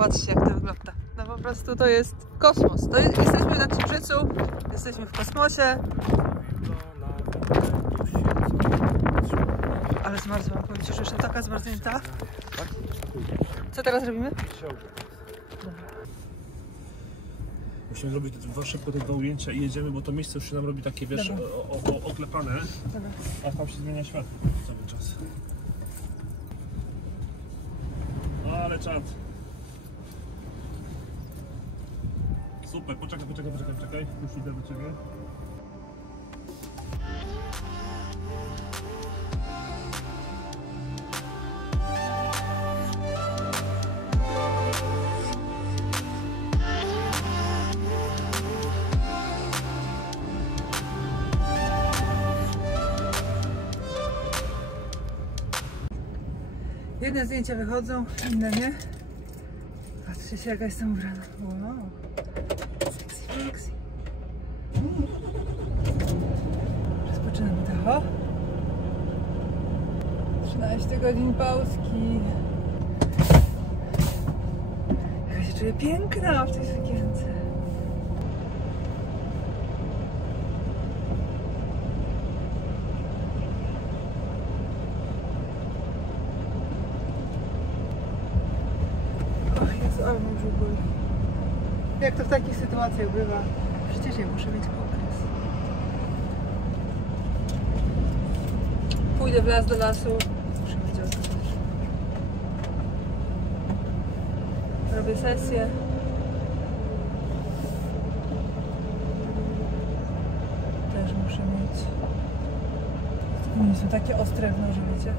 Popatrzcie, jak to wygląda. No po prostu to jest kosmos. Jesteśmy na Księżycu, jesteśmy w kosmosie. Ale zmarzłam, powiem Ci, że jestem taka zmarznięta. Co teraz robimy? Musimy zrobić szybko te dwa ujęcia i jedziemy, bo to miejsce już się nam robi takie, wiesz, oklepane. Dobra. A tam się zmienia światło cały czas. No ale czad. Super, poczekaj. Już idę do Ciebie. Jedne zdjęcia wychodzą, inne nie. Patrzcie się, jaka jestem ubrana. Wow. Sexy. Rozpoczynamy to. 13 godzin Polski. Ja się czuję piękna w tej sukience. Ale mam brzuch boli. Jak to w takich sytuacjach bywa? Przecież ja muszę mieć okres. Pójdę w las do lasu. Muszę mieć okres. Robię sesję. Też muszę mieć. One są takie ostre w noży, wiecie?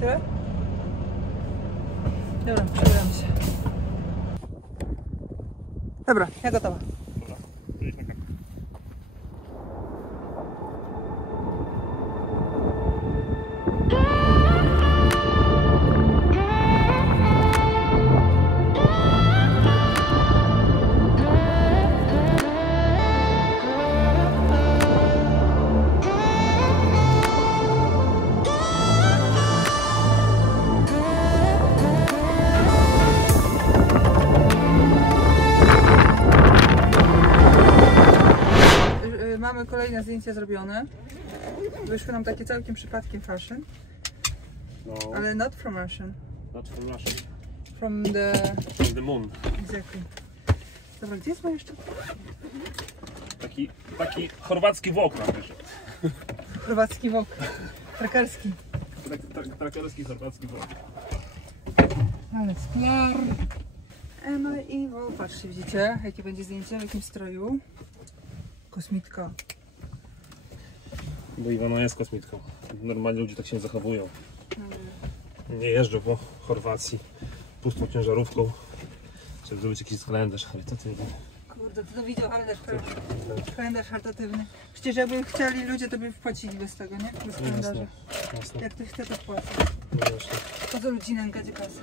Tyle? Dobra, przebieram się. Dobra, ja gotowa. Dobra, jedźmy tak. Mamy kolejne zdjęcia zrobione. Wyszły nam takie całkiem przypadkiem fashion. No. Ale not from Russia. Not from Russia. From the moon. Exactly. Dobra, gdzie jest moja szczotka? Taki chorwacki wok nam wyszedł. Chorwacki wok. Trakarski. Trakarski chorwacki wok. Ale sklar. Emma i Evil. Patrzcie, widzicie, jakie będzie zdjęcie, w jakim stroju. Kosmitka. Bo Iwana jest kosmitką. Normalnie ludzie tak się nie zachowują. Nie jeżdżą po Chorwacji pustą ciężarówką, żeby zrobić jakiś kalendarz charytatywny. Kurde, to widział kalendarz charytatywny. Przecież jakby chcieli ludzie, to by wpłacili bez tego, nie? Bez kalendarza. Jasne. Jak ktoś chce, to wpłaca. No właśnie. Po co ludzi nękać kasę?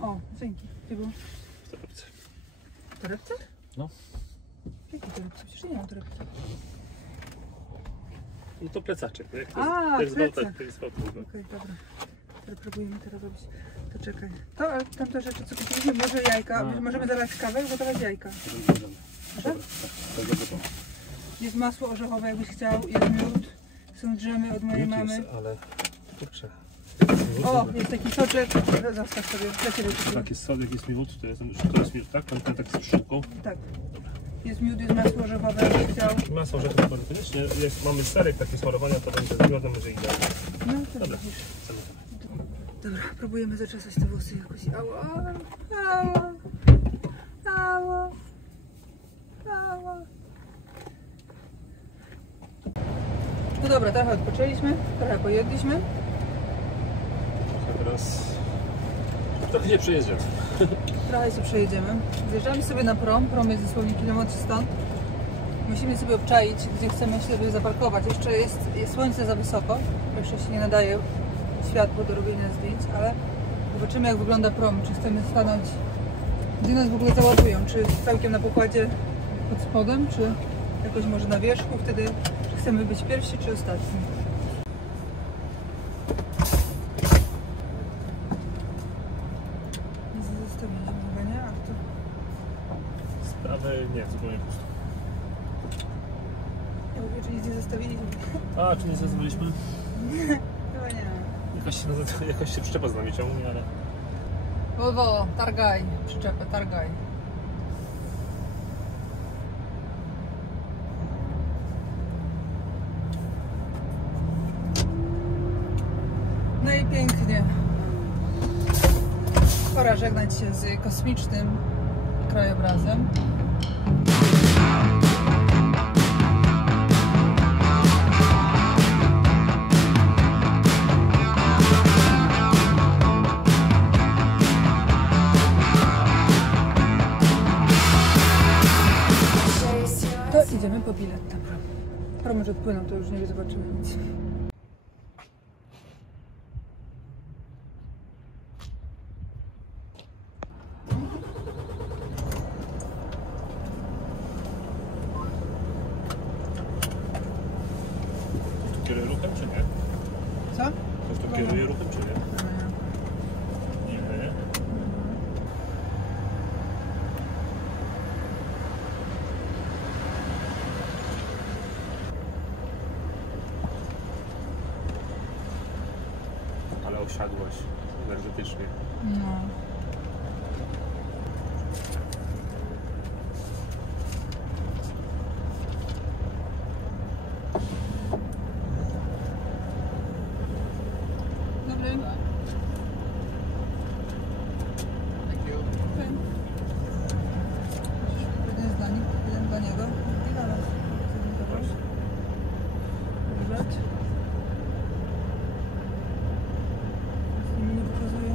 O, dzięki. Gdzie było? W torebce. W torebce? No. Jakie torebce? Przecież nie mam torebki. No to plecaczek. Jak to plecak. to jest Okej, dobra. Próbujemy teraz robić. To czekaj. To, ale tamte rzeczy, co kupiliśmy, może jajka. Możemy zalać kawę i gotować jajka. Dobra, tak gotowe. Jest masło orzechowe, jakbyś chciał, jest miód, są drzemy od mojej mamy. Jest, ale kurczę. O, jest taki soczek. Zostaw sobie, dla Ciebie. Tak, jest sodek, jest miód, to jest miód, tak? Ten tak z pszczółką. Tak. Jest miód, jest masło orzechowe, jakbyś chciał. Masło orzechowe bardzo koniecznie. Jak mamy serek taki smarowania, to będzie z miodem, będzie idealnie. No, to Dobra. widzisz. Dobra, próbujemy zaczesać te włosy jakoś. Ała, ała, ała, ała. No dobra, trochę odpoczęliśmy, trochę pojedliśmy. A teraz trochę się przejedziemy. Trochę się przejedziemy. Zjeżdżamy sobie na prom. Prom jest dosłownie kilometr stąd. Musimy sobie obczaić, gdzie chcemy sobie zaparkować. Jeszcze jest słońce za wysoko. Jeszcze się nie nadaje światło do robienia zdjęć, ale zobaczymy, jak wygląda prom. Czy chcemy stanąć, gdzie nas w ogóle załadują. Czy całkiem na pokładzie pod spodem, czy jakoś może na wierzchu, wtedy czy chcemy być pierwsi czy ostatni. Nic nie zostawiliśmy chyba, nie? Artur? Z prawej nie, zupełnie pusto. Ja mówię, czy nic nie zostawiliśmy. A, czy nie zadzwoniliśmy? Chyba nie. Jakaś się przyczepa z nami ciągnie, ale... Volvo, targaj, przyczepę, targaj. No i pięknie. Pora żegnać się z kosmicznym krajobrazem. To idziemy po bilet na prom. Prom już odpłynął, to już nie zobaczymy nic. Kieruje ruchem, czy nie? Co? Ktoś tu kieruje ruchem, czy nie? Nie. Ale osiadłaś energetycznie. No. Dobry. Jeden dla nich, jeden dla niego. I zaraz. Wybrać. Z nimi nie pokazuje.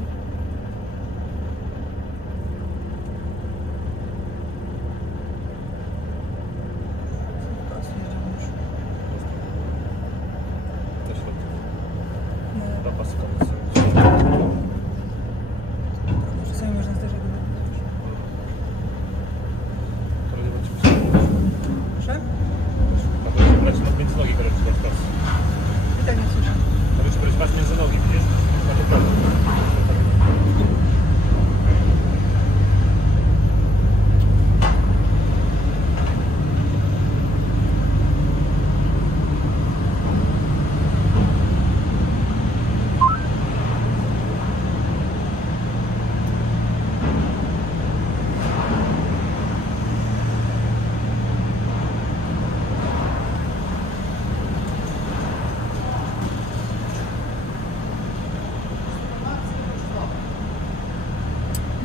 Pas jeżdżamy już. Na środku. Nie, Na paska. czasami można zdarzać do Ale nie będzie musiał. Proszę? Brać między nogi, które trzeba teraz. I tak nie słyszę. Może ci brać między nogi, widzisz? Na to prawo.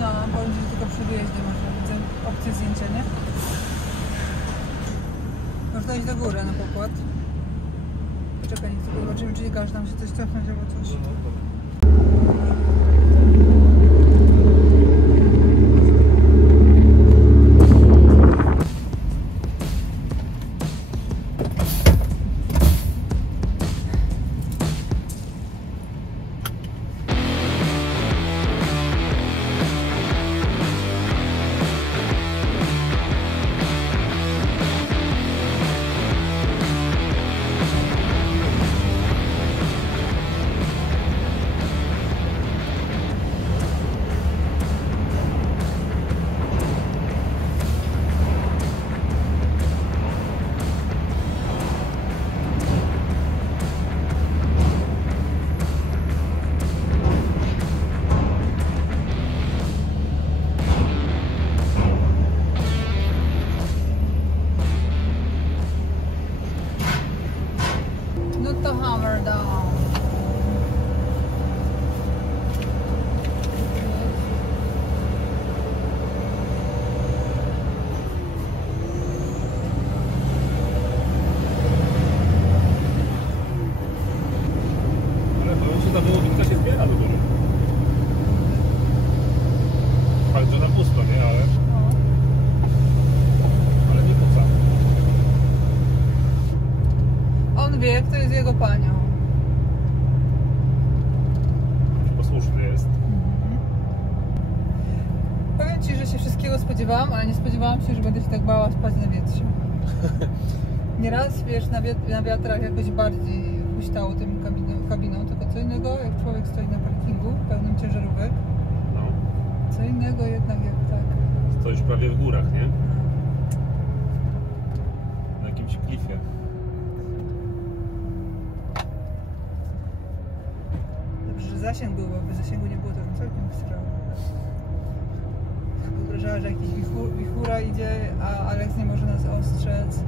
No, powiem, że tylko przy wyjeździe można widzę opcję zdjęcia, nie? Można iść do góry na pokład. Poczekaj, tylko zobaczymy, czy nie każe nam się coś cofnąć albo coś. No to hammer down. Ale powiem, że ta wołowinka się zbiera do góry. Fakt, że na pusto, nie? Ale nie po co. On wie, kto jest jego panią. Posłuszny jest. Powiem Ci, że się wszystkiego spodziewałam, ale nie spodziewałam się, że będę się tak bała spać na wietrze. Nieraz, wiesz, na wiatrach jakoś bardziej huśtało tym kabiną, tylko co innego, jak człowiek stoi na parkingu pełnym ciężarówek. No. Co innego jednak jak tak. Stoisz prawie w górach, nie? Na jakimś klifie. Dobrze, że zasięg był, bo by zasięgu nie było, to bym całkiem wstrzał. Wyobrażała, że jakiś wichura idzie, a Alex nie może nas ostrzec,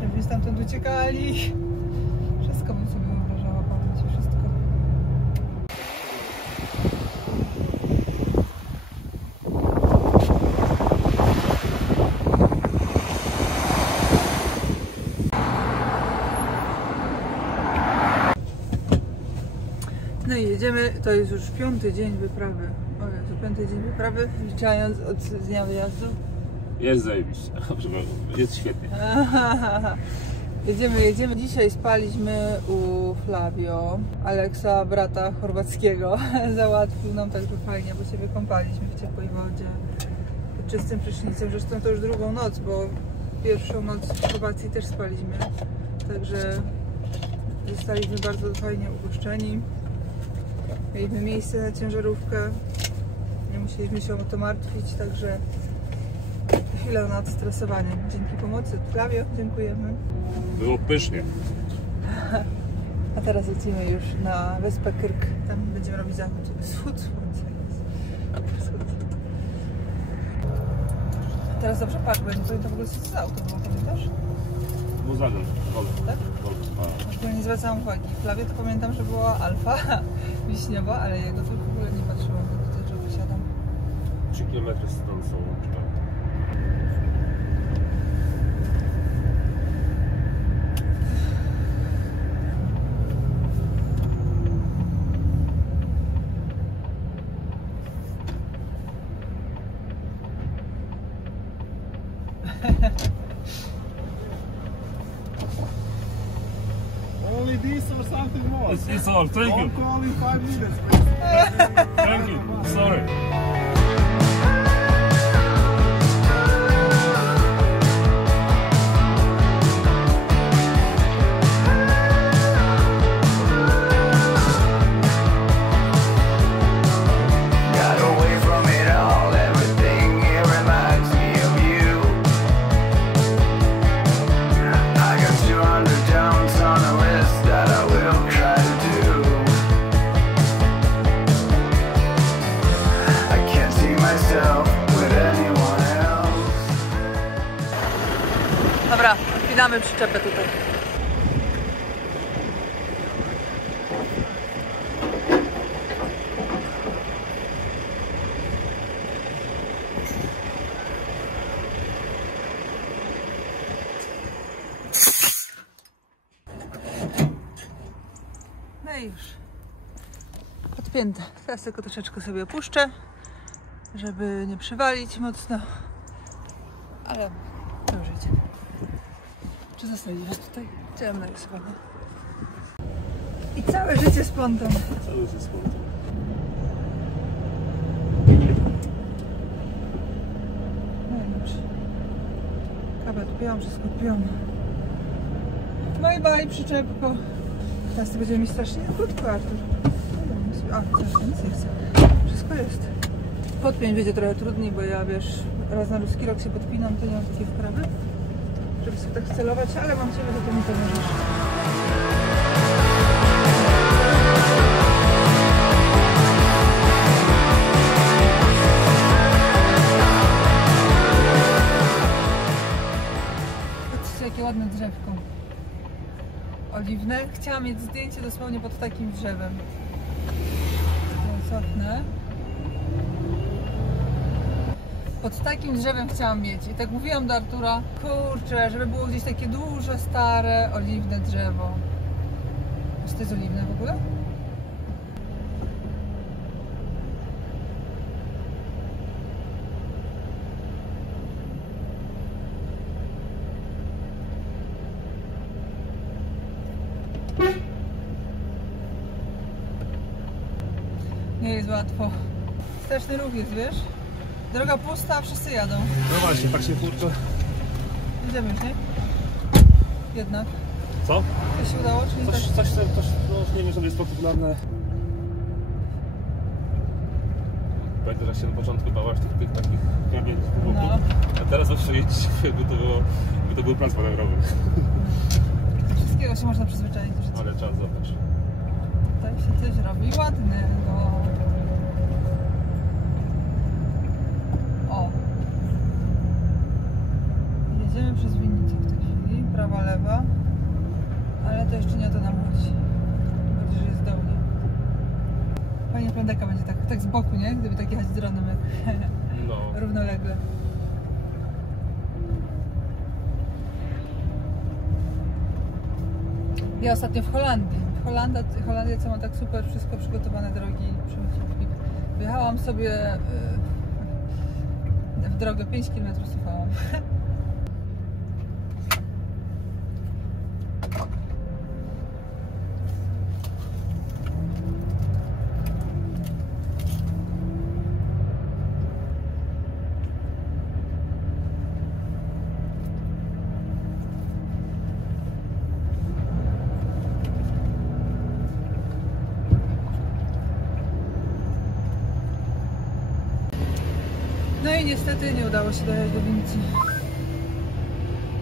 żebyśmy stamtąd uciekali. Wszystko bym sobie wyobrażała, powiem ci, wszystko. No i jedziemy, to jest już 5. dzień wyprawy. O Jezu, 5. dzień wyprawy, liczając od dnia wyjazdu. Jest zajebiście. Jest świetnie. Jedziemy. Dzisiaj spaliśmy u Flavio, Aleksa, brata chorwackiego. Załatwił nam tak, że fajnie, bo się wykąpaliśmy w ciepłej wodzie. Pod czystym prysznicem. Zresztą to już drugą noc, bo pierwszą noc w Chorwacji też spaliśmy. Także zostaliśmy bardzo fajnie ugoszczeni. Mieliśmy miejsce na ciężarówkę. Nie musieliśmy się o to martwić, także chwila nad stresowaniem. Dzięki pomocy Flavio, dziękujemy. Było pysznie. A teraz lecimy już na wyspę Krk. Tam będziemy robić wschód słońca. Wschód. Teraz dobrze patrz, bo ja nie pamiętam w ogóle co za auto było, pamiętasz? Muzagen. Tak? Ja nie zwracałam uwagi. Flavio to pamiętam, że była Alfa wiśniowa, ale jego to w ogóle nie patrzyłam, do czego wysiadam. 3 km stąd są łączka. Only this or something more? It's all. Thank you. Don't call in 5 minutes, please. Thank you. Sorry. Got away from it all, everything here reminds me of you. I got 200 downs on a list that I will try to do. I can't see myself with anyone else. Dobra, odpinamy przyczepę tutaj. No i już. Podpięte. Teraz tylko troszeczkę sobie opuszczę, żeby nie przywalić mocno. Ale to już idzie. Czy zostali was tutaj? Czy ja mam narysowane? I całe życie z pontą. Cały się spłonął. No i dobrze. Kawę odpiłam, wszystko odpiłam. Bye bye, przyczepko. Teraz to będziemy mieć strasznie krótko, Artur. A, coś nic nie chcę. Wszystko jest. Podpięć będzie trochę trudniej, bo ja, wiesz, raz na ruski rok się podpinam, to nie mam takiej wprawy, żeby sobie tak celować, ale mam Ciebie, to mi pomożesz. Patrzcie, jakie ładne drzewko. Oliwne. Chciałam mieć zdjęcie dosłownie pod takim drzewem. Cofnę. Pod takim drzewem chciałam mieć. I tak mówiłam do Artura, kurczę, żeby było gdzieś takie duże, stare, oliwne drzewo. Czy to jest oliwne w ogóle? Nie jest łatwo. Straszny ruch jest, wiesz? Droga pusta, a wszyscy jadą. No właśnie, tak się kurczę. Idziemy już, nie? Jednak. Co? To się udało, czy nie? Coś no, nie wiem, że jest to popularne. Pamiętasz, jak się na początku bałaś tych takich kamienic po boku? No. A teraz zawsze jeździć, jakby to był plac manewrowy. Wszystkiego się można przyzwyczaić do życia. Ale czas, zobacz. Tutaj się coś robi ładny, no. O. Jedziemy przez winnicę w tej chwili, prawa, lewa. Ale to jeszcze nie o to nam chodzi. Chodzi, że jest dolnie. Fajnie plandeka będzie tak z boku, nie? Gdyby tak jechać dronem jak No. równolegle. Ja ostatnio w Holandii. Holandia, co ma tak super wszystko przygotowane, drogi, przemysłówki. Wyjechałam sobie w drogę 5 km cofałam. No i niestety nie udało się dojechać do Winnicy.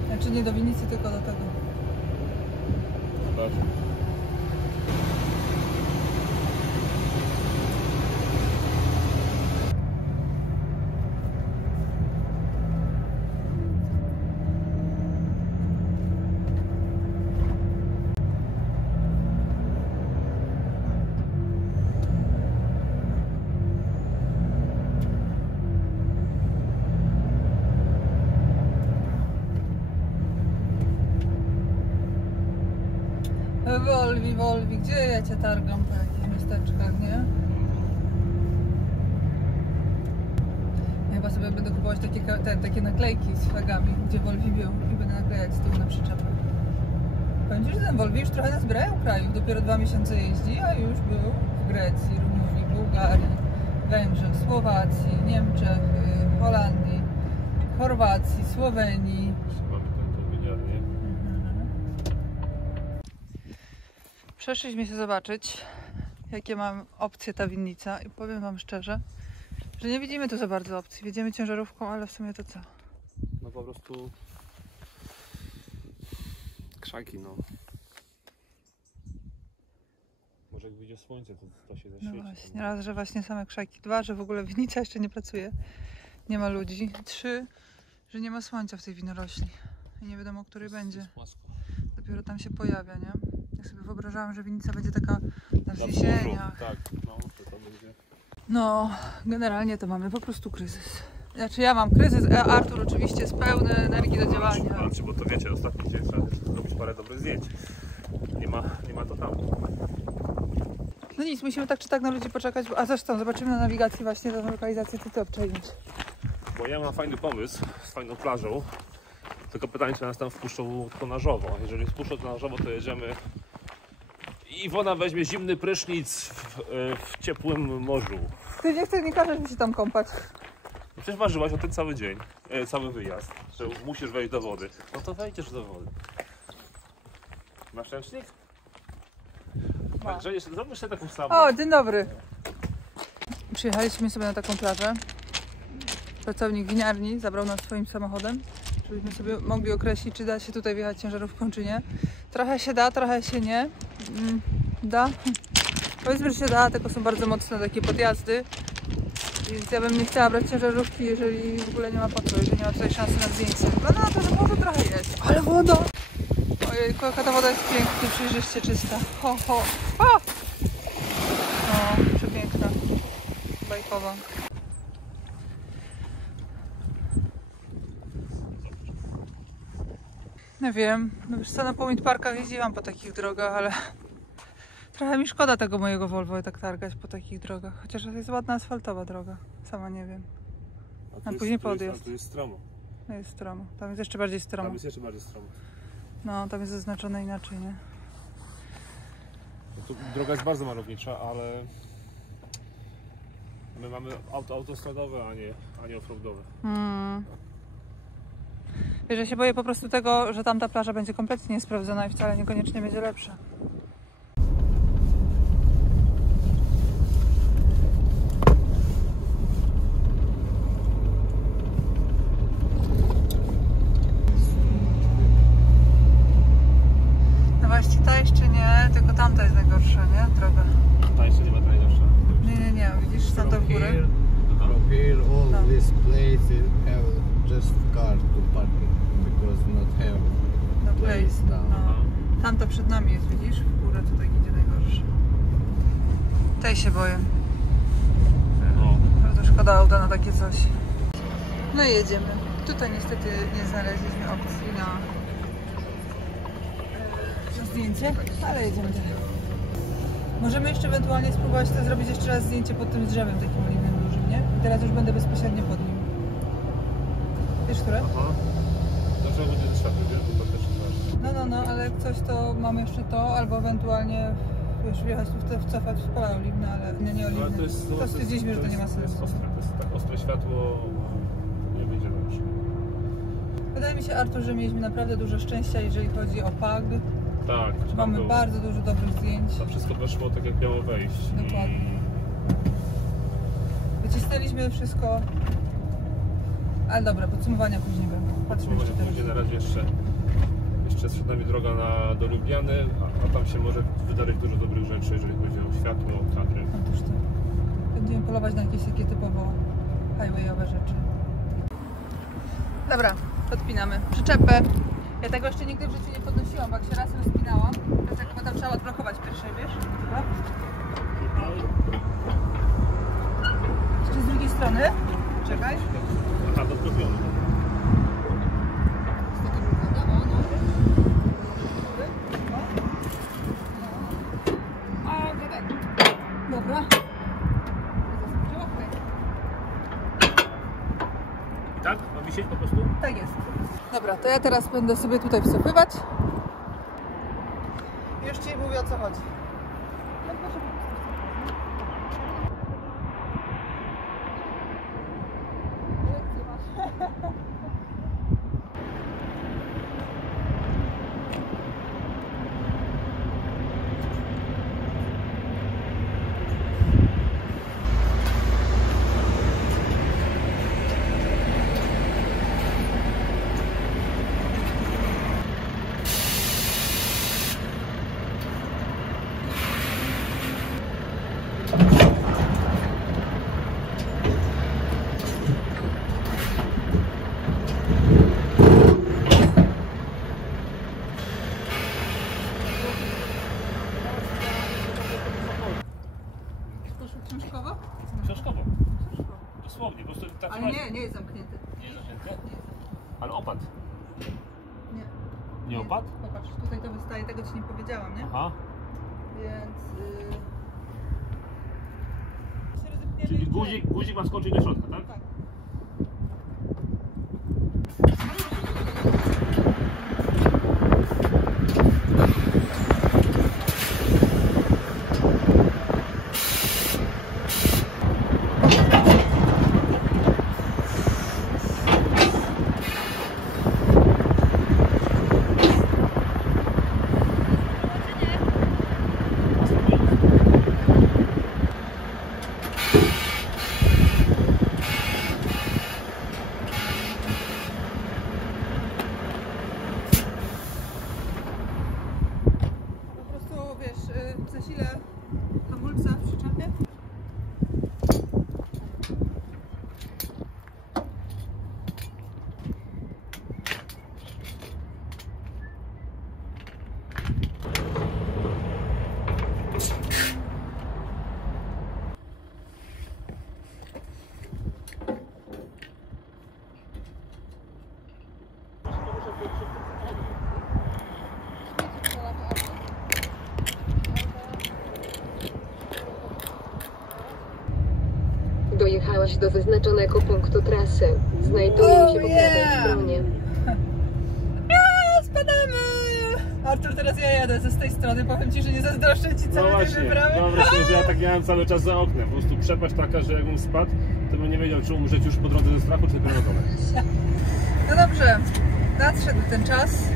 Znaczy nie do Winnicy, tylko do tego. Zobacz. Wolwi, gdzie ja cię targam po jakichś miasteczkach, nie? Ja chyba sobie będę kupować takie naklejki z flagami, gdzie Wolwi był i będę naklejać z tyłu na przyczepę. Powiem ci, że ten Wolwi już trochę nazbierają krajów, dopiero 2 miesiące jeździ, a już był w Grecji, Rumunii, Bułgarii, Węgrzech, Słowacji, Niemczech, Holandii, Chorwacji, Słowenii. Mamy ten wymiar, nie? Przeszliśmy się zobaczyć, jakie mam opcje ta winnica i powiem wam szczerze, że nie widzimy tu za bardzo opcji. Jedziemy ciężarówką, ale w sumie to co? No po prostu krzaki, no. Może jak wyjdzie słońce, to się No zaświeci. właśnie, raz, że właśnie same krzaki. 2, że w ogóle winnica jeszcze nie pracuje. Nie ma ludzi. 3, że nie ma słońca w tej winorośli. I nie wiadomo, o której będzie. Jest płasko. Dopiero tam się pojawia, nie? Ja sobie wyobrażałam, że winnica będzie taka na Na wzniesieniach. Tak, no, to będzie. No, generalnie to mamy po prostu kryzys. Znaczy ja mam kryzys, a Artur oczywiście jest pełny energii do działania. Walczy, bo to wiecie, ostatni dzień trzeba zrobić parę dobrych zdjęć. Nie ma to tam. No nic, musimy tak czy tak na ludzi poczekać, a zresztą zobaczymy na nawigacji właśnie tę lokalizację, co ty obczaić. Bo ja mam fajny pomysł z fajną plażą. Tylko pytanie, czy nas tam wpuszczą tonażowo. Jeżeli wpuszczą tonażowo, to jedziemy i Iwona weźmie zimny prysznic w ciepłym morzu. Ty nie każesz mi się tam kąpać. No przecież marzyłaś o tym cały dzień, cały wyjazd, że musisz wejść do wody. No to wejdziesz do wody. Masz ręcznik? Także zrobisz sobie taką samą. O, dzień dobry. Przyjechaliśmy sobie na taką plażę. Pracownik winiarni zabrał nas swoim samochodem, żebyśmy sobie mogli określić, czy da się tutaj wjechać ciężarówką, czy nie. Trochę się da, trochę się nie. Da. Powiedzmy, że się da, tylko są bardzo mocne takie podjazdy. Więc ja bym nie chciała brać ciężarówki, jeżeli w ogóle nie ma po co, jeżeli nie ma tutaj szansy na zdjęcie. Wygląda na to, że woda trochę jest. Ale woda! Ojejku, jaka ta woda jest pięknie, przejrzyście czysta. Ho, ho. A! O, przepiękna. Bajkowa. Nie wiem, no wiesz co, na Point Parkach jeździłam po takich drogach, ale trochę mi szkoda tego mojego Volvo tak targać po takich drogach. Chociaż to jest ładna asfaltowa droga, sama nie wiem. A później podjazd. Tu jest stromo. No jest stromo, tam jest jeszcze bardziej stromo. Tam jest jeszcze bardziej stromo. No, tam jest zaznaczone inaczej, nie? No tu droga jest bardzo malownicza, ale my mamy autostradowe, a nie offroadowe. Wiesz, ja się boję po prostu tego, że tamta plaża będzie kompletnie niesprawdzona i wcale niekoniecznie będzie lepsza. No właśnie ta jeszcze nie, tylko tamta jest najgorsza, nie? Droga. Ta jeszcze nie ma najlepsza. Nie, widzisz, tam do góry. From here, all No. these places have just car to parking because not have No place. down. No. Tamta przed nami jest, widzisz? W górę tutaj idzie najgorsze. Tej się boję. No. Bardzo szkoda auta na takie coś. No i jedziemy. Tutaj niestety nie znaleźliśmy opcji na zdjęcie, ale jedziemy dalej. Możemy jeszcze ewentualnie spróbować to zrobić jeszcze raz zdjęcie pod tym drzewem takim oliwnym dużym, nie? I teraz już będę bezpośrednio pod nim. Wiesz, które? Aha. To trzeba będzie ze światłem, wiesz, bo to też jest ważne. No, ale jak coś to mamy jeszcze to, albo ewentualnie wiesz, wjechać tu wcofać w pola oliwne, ale nie oliwne. Ale to jest, To stwierdziliśmy, że to nie ma To jest sensu. ostre, to jest tak ostre światło, nie będzie dobrze. Wydaje mi się, Artur, że mieliśmy naprawdę dużo szczęścia, jeżeli chodzi o PAG. Tak, Że tam mamy było. bardzo dużo dobrych zdjęć. To wszystko weszło tak jak miało wejść. Dokładnie. Wycisnęliśmy wszystko. Ale dobra, podsumowania później będą. Patrzmy jeszcze teraz. Będzie na razie jeszcze przed nami droga do Lubiany, a tam się może wydarzyć dużo dobrych rzeczy, jeżeli chodzi o światło, kadry. Otóż to. Będziemy polować na jakieś takie typowo highwayowe rzeczy. Dobra, podpinamy przyczepę. Ja tego jeszcze nigdy w życiu nie podnosiłam, bo jak się raz rozpinałam, to tak chyba tam trzeba odblokować pierwszej, wiesz? Chyba? Jeszcze z drugiej strony. Czekaj. Aha, to zrobione. Dobra. Tak? Ma wisieć po prostu? Tak jest. Dobra, to ja teraz będę sobie tutaj wsypywać. I już Ci mówię, o co chodzi. Książkowo? Książkowo. Dosłownie, po prostu tak. Ale nie jest zamknięty. Nie jest zamknięte? Ale opadł. Nie. Nie opadł? Popatrz, tutaj to wystaje, tego Ci nie powiedziałam, nie? Aha. Więc... Czyli guzik ma skoczyć do środka, tak? Tak. Po prostu, wiesz, zasilę hamulca w przyczepie. Dojechałaś do wyznaczonego punktu trasy. Znajduje się po prawej stronie. Spadamy! Artur, teraz ja jadę z tej strony. Powiem Ci, że nie zazdroszczę Ci, co No my właśnie, wybramy. wyobraź sobie, że ja tak miałem cały czas za oknem. Po prostu przepaść taka, że jakbym spadł, to bym nie wiedział, czy umrzeć już po drodze ze strachu, czy dopiero na dole. No dobrze. nadszedł ten czas,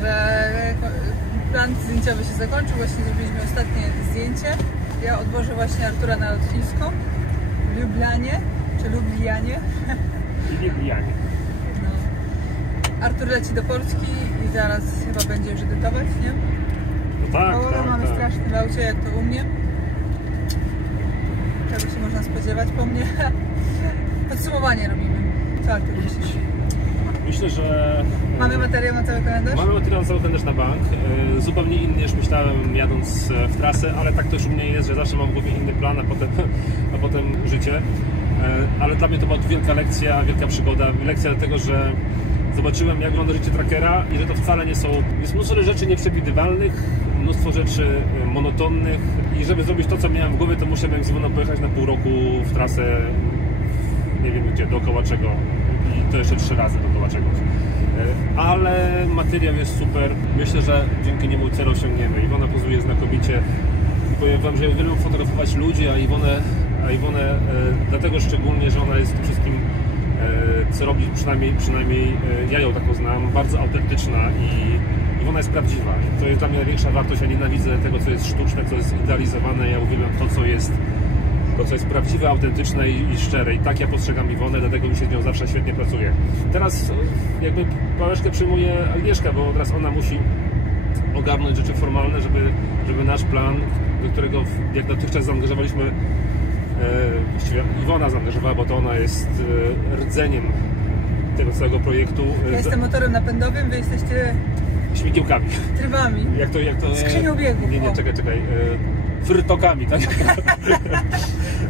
że plan zdjęciowy się zakończył. Właśnie zrobiliśmy ostatnie zdjęcie. Ja odwożę właśnie Artura na lotnisko w Lublianie, czy Lublianie. I Lublianie. No. Artur leci do Polski i zaraz chyba będzie już edytować, nie? No tak, Bo mamy straszny w aucie, jak to u mnie. Czego się można spodziewać po mnie? Podsumowanie robimy. Co Artur myślisz? Myślę, że... Mamy materiał na cały kalendarz? Mamy materiał na cały kalendarz na bank. Zupełnie inny niż myślałem jadąc w trasę, ale tak też u mnie jest, że zawsze mam w głowie inny plan, a potem życie. Ale dla mnie to była wielka lekcja, wielka przygoda. Lekcja dlatego, że zobaczyłem, jak wygląda życie trackera i że to wcale nie są... Jest mnóstwo rzeczy nieprzewidywalnych, mnóstwo rzeczy monotonnych i żeby zrobić to, co miałem w głowie, to musiałem z Iwoną pojechać na pół roku w trasę, nie wiem gdzie, dookoła czego. I to jeszcze 3 razy dookoła czegoś. Ale materiał jest super. Myślę, że dzięki niemu cel osiągniemy. Iwona pozuje znakomicie. Powiem wam, że ja uwielbiam fotografować ludzi, a Iwonę dlatego szczególnie, że ona jest w tym wszystkim, co robi, przynajmniej ja ją taką znam, bardzo autentyczna i Iwona jest prawdziwa. I to jest dla mnie największa wartość. Ja nienawidzę tego, co jest sztuczne, co jest idealizowane. Ja uwielbiam to, co jest prawdziwe, autentyczne i szczere. I tak ja postrzegam Iwonę, dlatego mi się z nią zawsze świetnie pracuje. Teraz jakby pałeczkę przyjmuje Agnieszka, bo teraz ona musi ogarnąć rzeczy formalne, żeby nasz plan, do którego jak dotychczas zaangażowaliśmy, właściwie Iwona zaangażowała, bo to ona jest rdzeniem tego całego projektu. Ja jestem motorem napędowym, wy jesteście śmigiełkami. Trybami. Jak to skrzynią biegów. Nie, czekaj. Frytokami, tak?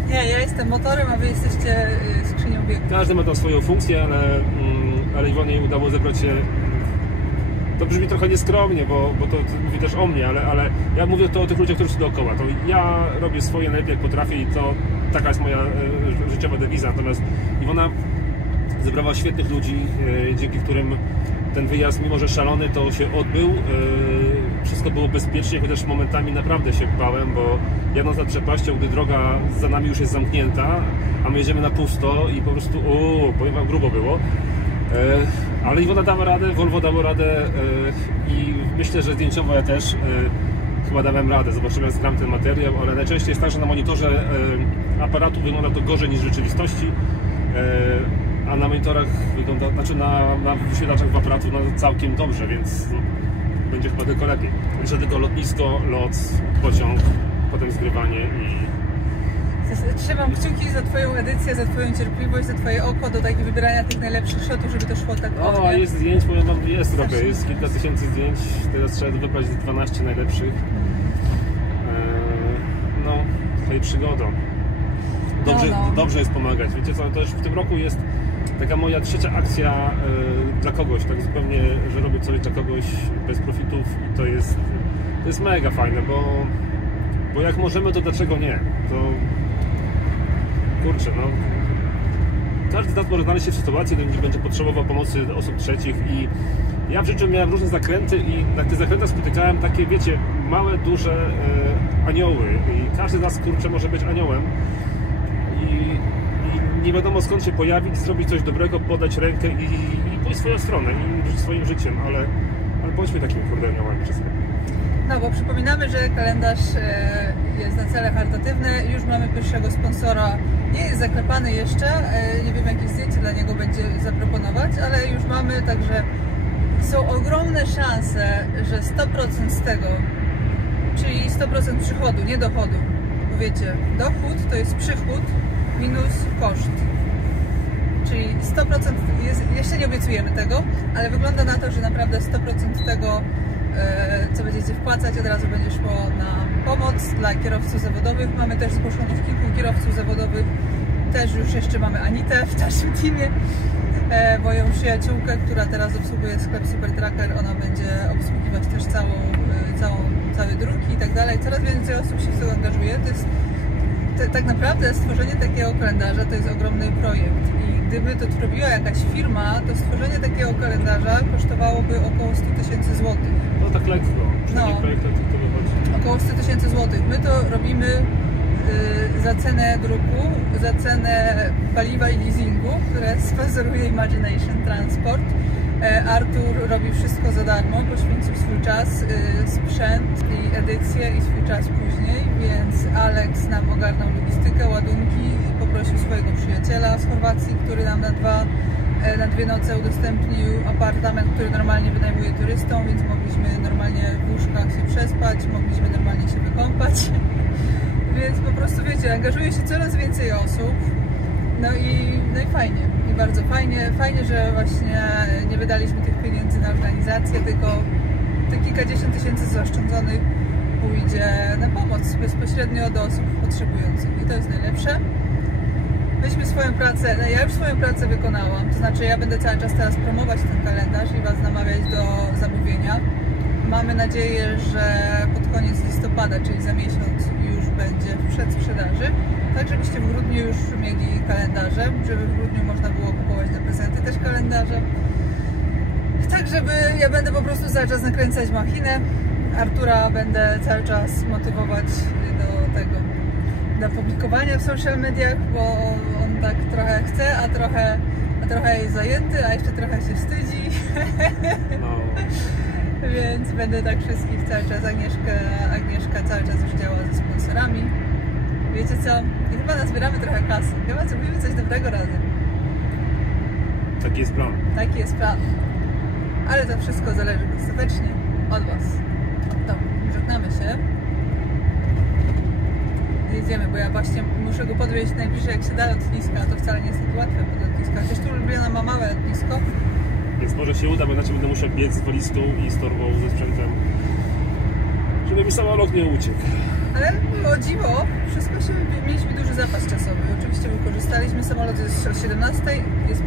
Nie, ja jestem motorem, a wy jesteście skrzynią biegów. Każdy ma tam swoją funkcję, ale Iwonie udało zebrać się. To brzmi trochę nieskromnie, bo to mówi też o mnie, ale ja mówię to o tych ludziach, którzy są dookoła. To ja robię swoje najlepiej jak potrafię i to taka jest moja życiowa dewiza. Natomiast Iwona zebrała świetnych ludzi, dzięki którym ten wyjazd, mimo że szalony, to się odbył. Wszystko było bezpiecznie, chociaż momentami naprawdę się bałem, bo jadąc nad przepaścią, gdy droga za nami już jest zamknięta, a my jedziemy na pusto i po prostu, powiem wam, grubo było. Ale Iwona dała radę, Volvo dało radę i myślę, że zdjęciowo ja też chyba dałem radę. Zobaczymy, jak zgram ten materiał, ale najczęściej jest tak, że na monitorze aparatu wygląda to gorzej niż w rzeczywistości. A na monitorach wygląda, znaczy na wyświetlaczach w aparatu całkiem dobrze, więc będzie chyba tylko lepiej. Jeszcze tylko lotnisko, lot, pociąg, potem zgrywanie i... Trzymam kciuki za twoją edycję, za twoją cierpliwość, za twoje oko do takiego wybierania tych najlepszych shotów, żeby to szło tak ładnie. Jest zdjęć, powiem wam, jest trochę, jest kilka tysięcy zdjęć, teraz trzeba wybrać 12 najlepszych. Hej, przygoda. Dobrze jest pomagać. Wiecie co, to już w tym roku jest taka moja 3. akcja dla kogoś, tak zupełnie, że robię coś dla kogoś bez profitów i to jest mega fajne, bo jak możemy, to dlaczego nie? To kurczę, każdy z nas może znaleźć się w sytuacji, gdzie będzie potrzebował pomocy osób trzecich i ja w życiu miałem różne zakręty i na tych zakrętach spotykałem takie, wiecie, małe, duże anioły i każdy z nas, kurczę, może być aniołem i nie wiadomo skąd się pojawić, zrobić coś dobrego, podać rękę i pójść swoją stronę i żyć swoim życiem, ale bądźmy takimi kurde aniołami czasami. No bo przypominamy, że kalendarz jest na cele charytatywne, już mamy pierwszego sponsora, nie jest zaklepany jeszcze, nie wiem jakie zdjęcie dla niego będzie zaproponować, ale już mamy, także są ogromne szanse, że 100% z tego, czyli 100% przychodu, nie dochodu, bo wiecie, dochód to jest przychód minus koszt, czyli 100% jest, jeszcze nie obiecujemy tego, ale wygląda na to, że naprawdę 100% tego, co będziecie wpłacać, od razu będzie szło na pomoc dla kierowców zawodowych. Mamy też zgłoszonych kilku kierowców zawodowych, też już jeszcze mamy Anitę w naszym teamie, moją przyjaciółkę, która teraz obsługuje sklep Super Tracker, ona będzie obsługiwać też całe druki i tak dalej. Coraz więcej osób się w to angażuje. To jest tak naprawdę stworzenie takiego kalendarza to jest ogromny projekt i gdyby to robiła jakaś firma, to stworzenie takiego kalendarza kosztowałoby około 100 000 złotych. No tak lekko, przy takim projekcie to wychodzi. Około 100 000 złotych. My to robimy za cenę druku, za cenę paliwa i leasingu, które sponsoruje Imagination Transport. Artur robi wszystko za darmo, poświęcił swój czas, sprzęt i edycję i swój czas później, więc Alex nam ogarnął logistykę, ładunki, poprosił swojego przyjaciela z Chorwacji, który nam na 2 noce udostępnił apartament, który normalnie wynajmuje turystom, więc mogliśmy normalnie w łóżkach się przespać, mogliśmy normalnie się wykąpać. Więc po prostu wiecie, angażuje się coraz więcej osób. No i fajnie, i bardzo fajnie. Fajnie, że właśnie nie wydaliśmy tych pieniędzy na organizację, tylko te kilkadziesiąt tysięcy zaoszczędzonych pójdzie na pomoc bezpośrednio do osób potrzebujących. I to jest najlepsze. Myśmy swoją pracę, ja już swoją pracę wykonałam, to znaczy ja będę cały czas teraz promować ten kalendarz i Was namawiać do zamówienia. Mamy nadzieję, że pod koniec listopada, czyli za miesiąc, już będzie w przedsprzedaży, tak żebyście w grudniu już mieli kalendarze, żeby w grudniu można było kupować na prezenty też kalendarze. Tak, żeby ja będę po prostu cały czas nakręcać machinę, Artura będę cały czas motywować do tego, do publikowania w social mediach, bo on tak trochę chce, a trochę jest zajęty, a jeszcze trochę się wstydzi. No. Więc będę tak wszystkich cały czas, Agnieszka cały czas już działa ze sponsorami. Wiecie co? I chyba nazbieramy trochę kasy. Chyba zrobimy coś dobrego razem. Taki jest plan. Taki jest plan. Ale to wszystko zależy ostatecznie od Was. To, żegnamy się. Jedziemy, bo ja właśnie muszę go podwieźć najbliżej jak się da lotniska, a to wcale nie jest takie łatwe pod lotniska. Chociaż tu Lubliana ma małe lotnisko. Więc może się uda, bo inaczej będę musiał biec z walizką i z torbą, ze sprzętem, żeby mi samolot nie uciekł. Ale o dziwo, wszystko się, mieliśmy duży zapas czasowy. Oczywiście wykorzystaliśmy, samolot jest o 17, jest,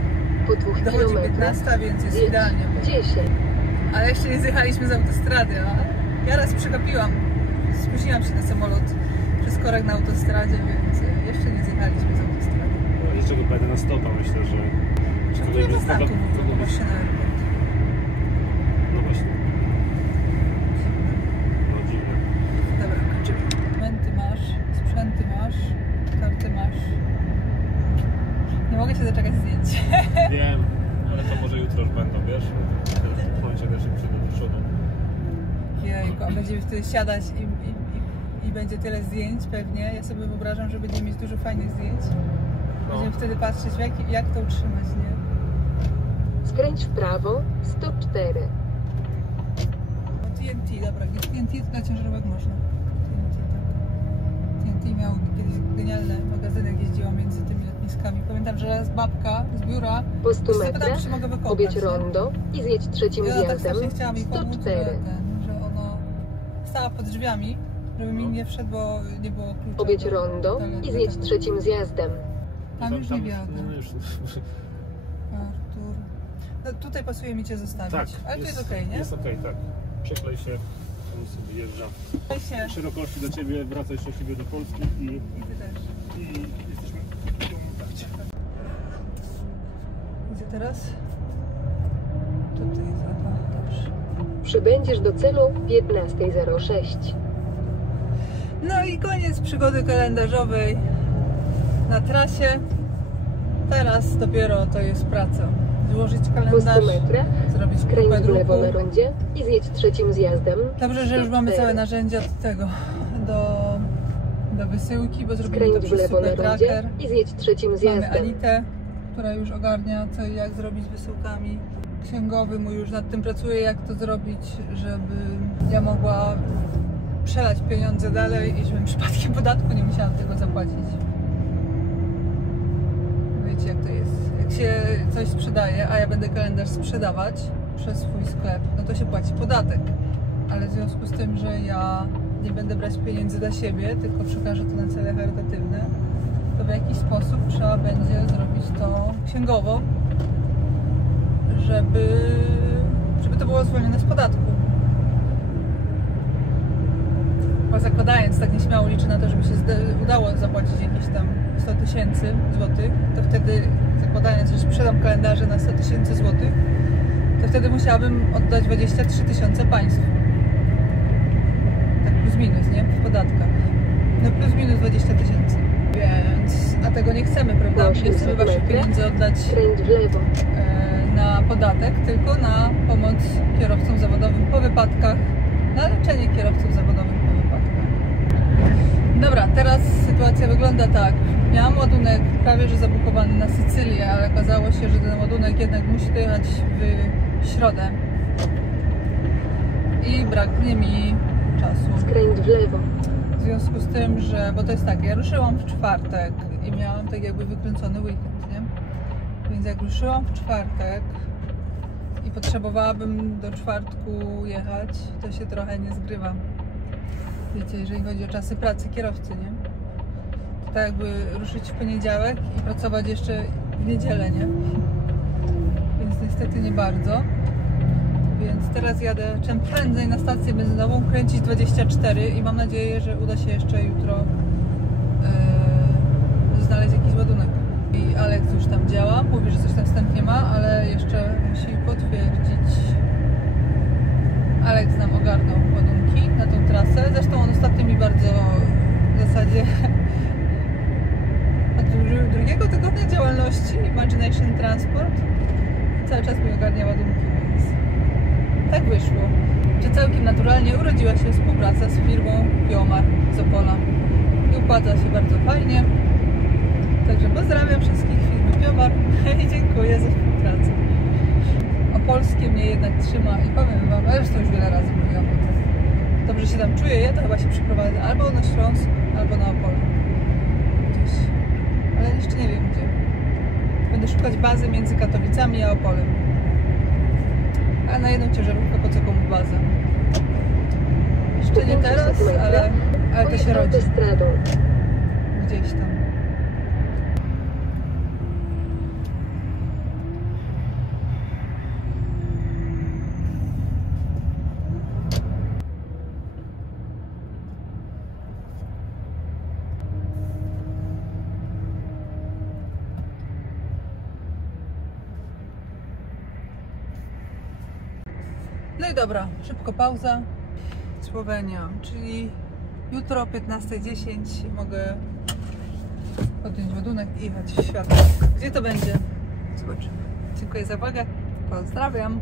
Po 2 dochodzi kilometrach 15, więc jest jedź idealnie. 10. Ale jeszcze nie zjechaliśmy z autostrady, a ja raz przegapiłam, spóźniłam się na samolot przez korek na autostradzie, więc jeszcze nie zjechaliśmy z autostrady. No, jeszcze go będę na stopa, myślę, że... A tu nie ma znaku, właśnie na aeroport. No właśnie. No dziwne. Dobra, kończymy. Dokumenty masz, sprzęty masz, karty masz. Nie mogę się doczekać zdjęć. Wiem, ale to może jutro już będą, wiesz? W momencie też przyjdę do przodu. Jejku, a będziemy wtedy siadać i będzie tyle zdjęć pewnie. Ja sobie wyobrażam, że będziemy mieć dużo fajnych zdjęć. Będziemy wtedy patrzeć, jak to utrzymać, nie? Skręć w prawo 104. No TNT, dobra, nie TNT, to na ciężarówek można. TNT miał kiedyś genialne magazyny, jak jeździła między tymi lotniskami. Pamiętam, że raz babka z biura Po 100 zapytała, metrach czy mogę wykopać. objedź nie? rondo i zjedź trzecim I ona tak zjazdem strasznie chciała mi pomóc, 104. że ono stała pod drzwiami, żeby mi nie wszedł, bo nie było klucza. Objedź do rondo toalety. i zjedź trzecim zjazdem. Tam już nie wiadę. No już. Artur. No, tutaj pasuje mi Cię zostawić. Tak. Ale to jest okej, nie? Jest okej, tak. Przyklej się, on sobie jeżdża. Tutaj się. Szerokości do Ciebie, wracaj szczęśliwie do Polski i Ty też. jesteśmy w domu. Gdzie teraz? Tutaj jest, aha, dobrze. Przybędziesz do celu 15:06. No i koniec przygody kalendarzowej na trasie. Teraz dopiero to jest praca. Złożyć Po 100 kalendarz, metrach zrobić skręć kupę w lewo na druku. rondzie i zjedź trzecim zjazdem. Dobrze, że już mamy 104. całe narzędzia do tego, do wysyłki, bo zrobimy to Skręć w przez lewo na Super rondzie Tracker. i zjedź trzecim Mamy zjazdem. Alitę, która już ogarnia co i jak zrobić z wysyłkami. Księgowy mój już nad tym pracuje, jak to zrobić, żeby ja mogła przelać pieniądze dalej i żebym przypadkiem podatku nie musiałam tego zapłacić. Wiecie jak to jest. Jak się coś sprzedaje, a ja będę kalendarz sprzedawać przez swój sklep, no to się płaci podatek. Ale w związku z tym, że ja nie będę brać pieniędzy dla siebie, tylko przekażę to na cele charytatywne, to w jakiś sposób trzeba będzie zrobić to księgowo, żeby to było zwolnione z podatku. Bo zakładając, tak nieśmiało liczę na to, żeby się udało zapłacić jakieś tam 100 000 złotych, to wtedy, zakładając, że sprzedam kalendarze na 100 000 złotych, to wtedy musiałabym oddać 23 000 państwu. Tak plus minus, nie? W podatkach. No plus minus 20 000. Więc, a tego nie chcemy, prawda? Nie chcemy waszych pieniędzy oddać Skręć w lewo. na podatek, tylko na pomoc kierowcom zawodowym po wypadkach, na leczenie kierowców zawodowych po wypadkach. Dobra, teraz sytuacja wygląda tak. Miałam ładunek prawie że zabukowany na Sycylię, ale okazało się, że ten ładunek jednak musi dojechać w środę. I braknie mi czasu. Skręć w lewo. W związku z tym, że, bo to jest tak, ja ruszyłam w czwartek i miałam tak jakby wykręcony weekend, nie? Więc jak ruszyłam w czwartek i potrzebowałabym do czwartku jechać, to się trochę nie zgrywa. Wiecie, jeżeli chodzi o czasy pracy kierowcy, nie? To tak jakby ruszyć w poniedziałek i pracować jeszcze w niedzielę, nie? Więc niestety nie bardzo. Więc teraz jadę czym prędzej na stację benzynową, kręcić 24 i mam nadzieję, że uda się jeszcze jutro znaleźć jakiś ładunek. I Alex już tam działa, mówi, że coś tam wstępnie ma, ale jeszcze musi potwierdzić. Alex nam ogarnął ładunki na tą trasę, zresztą on ostatnio mi bardzo w zasadzie od drugiego tygodnia działalności Imagination Transport cały czas mi ogarnia ładunki, więc tak wyszło, że całkiem naturalnie urodziła się współpraca z firmą Piomar z Opola i układa się bardzo fajnie. Także pozdrawiam wszystkich firmy Piomar i dziękuję za współpracę. Opolskie mnie jednak trzyma i powiem wam, ale zresztą już wiele razy mówiłam o tym. Dobrze się tam czuję, ja to chyba się przeprowadzę albo na Śląsk, albo na Opole. Gdzieś. Ale jeszcze nie wiem gdzie. Będę szukać bazy między Katowicami a Opolem. A na jedną ciężarówkę po co komu bazę. Jeszcze nie teraz, ale to się rodzi. Gdzieś tam. No i dobra, szybko pauza. Słowenia, czyli jutro o 15:10 mogę podjąć ładunek i jechać w świat. Gdzie to będzie? Zobaczymy. Dziękuję za uwagę. Pozdrawiam.